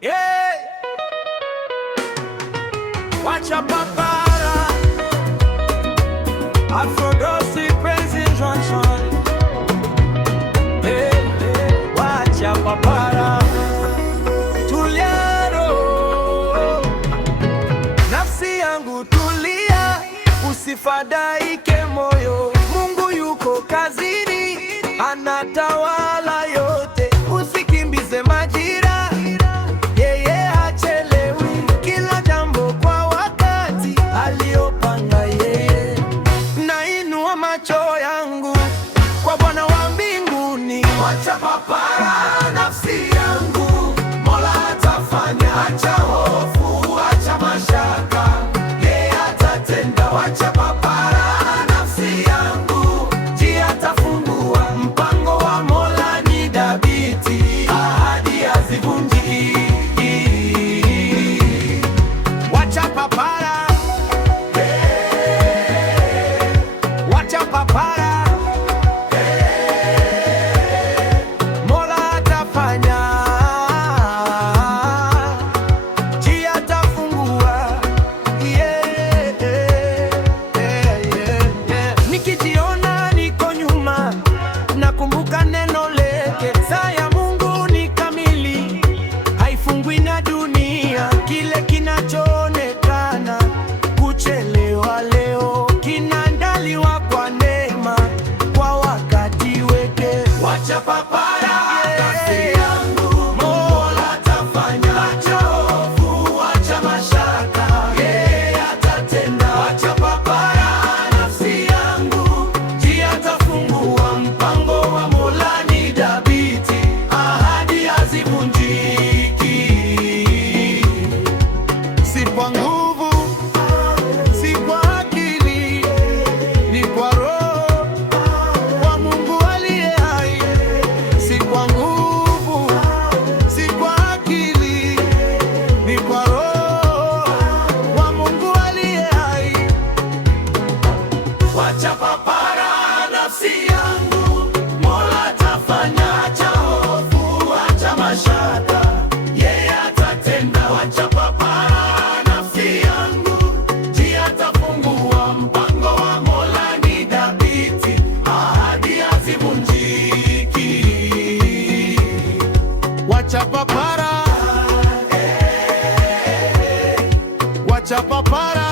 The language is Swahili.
Yeah. Wacha papara Afrodosi Penzi Johnson. Hey, hey. Wacha papara Tuliano. Nafsi yangu tulia, usifadhaike moyo. Mungu yuko kazini, anatawala yote. Usikimbize majira, yeye hachelewi. Kila jambo kwa wakati aliopanga yeye. Nainua macho yangu kwa Bwana wa mbinguni. Wacha papara nafsi yangu, Mola atafanya. Acha hofu, acha mashaka, yeye atatenda. Wacha papara nafsi yangu, njia atafungua. Mpango wa Mola ni dhabiti, ahadi hazivunjiki. Wacha papara, wacha papara, Mola atafanya, njia atafungua. Nikijiona niko nyuma, nakumbuka neno lake. Saa ya Mungu ni kamili, haifungwi na dunia. Kile kinachoonekana kuchelewa leo, kinaandaliwa kwa neema, kwa wakati wake. Wacha papara nafsi yangu, Mola atafanya. Acha hofu, acha mashaka, yeye atatenda. Wacha papara nafsi yangu, njia atafungua. Mpango wa Mola ni dhabiti, ahadi hazivunjiki. Si kwa nguvu, si kwa akili, ni kwa Roho wa Mungu aliye hai. Si kwa nguvu, si kwa akili, ni kwa Roho wa Mungu aliye hai. Wacha papara nafsi yangu, Mola atafanya. Acha hofu, acha mashaka, yeye atatenda. Wacha papara nafsi yangu, njia atafungua. Mpango wa Mola ni dhabiti, ahadi hazivunjiki. Wacha papara, wacha papara.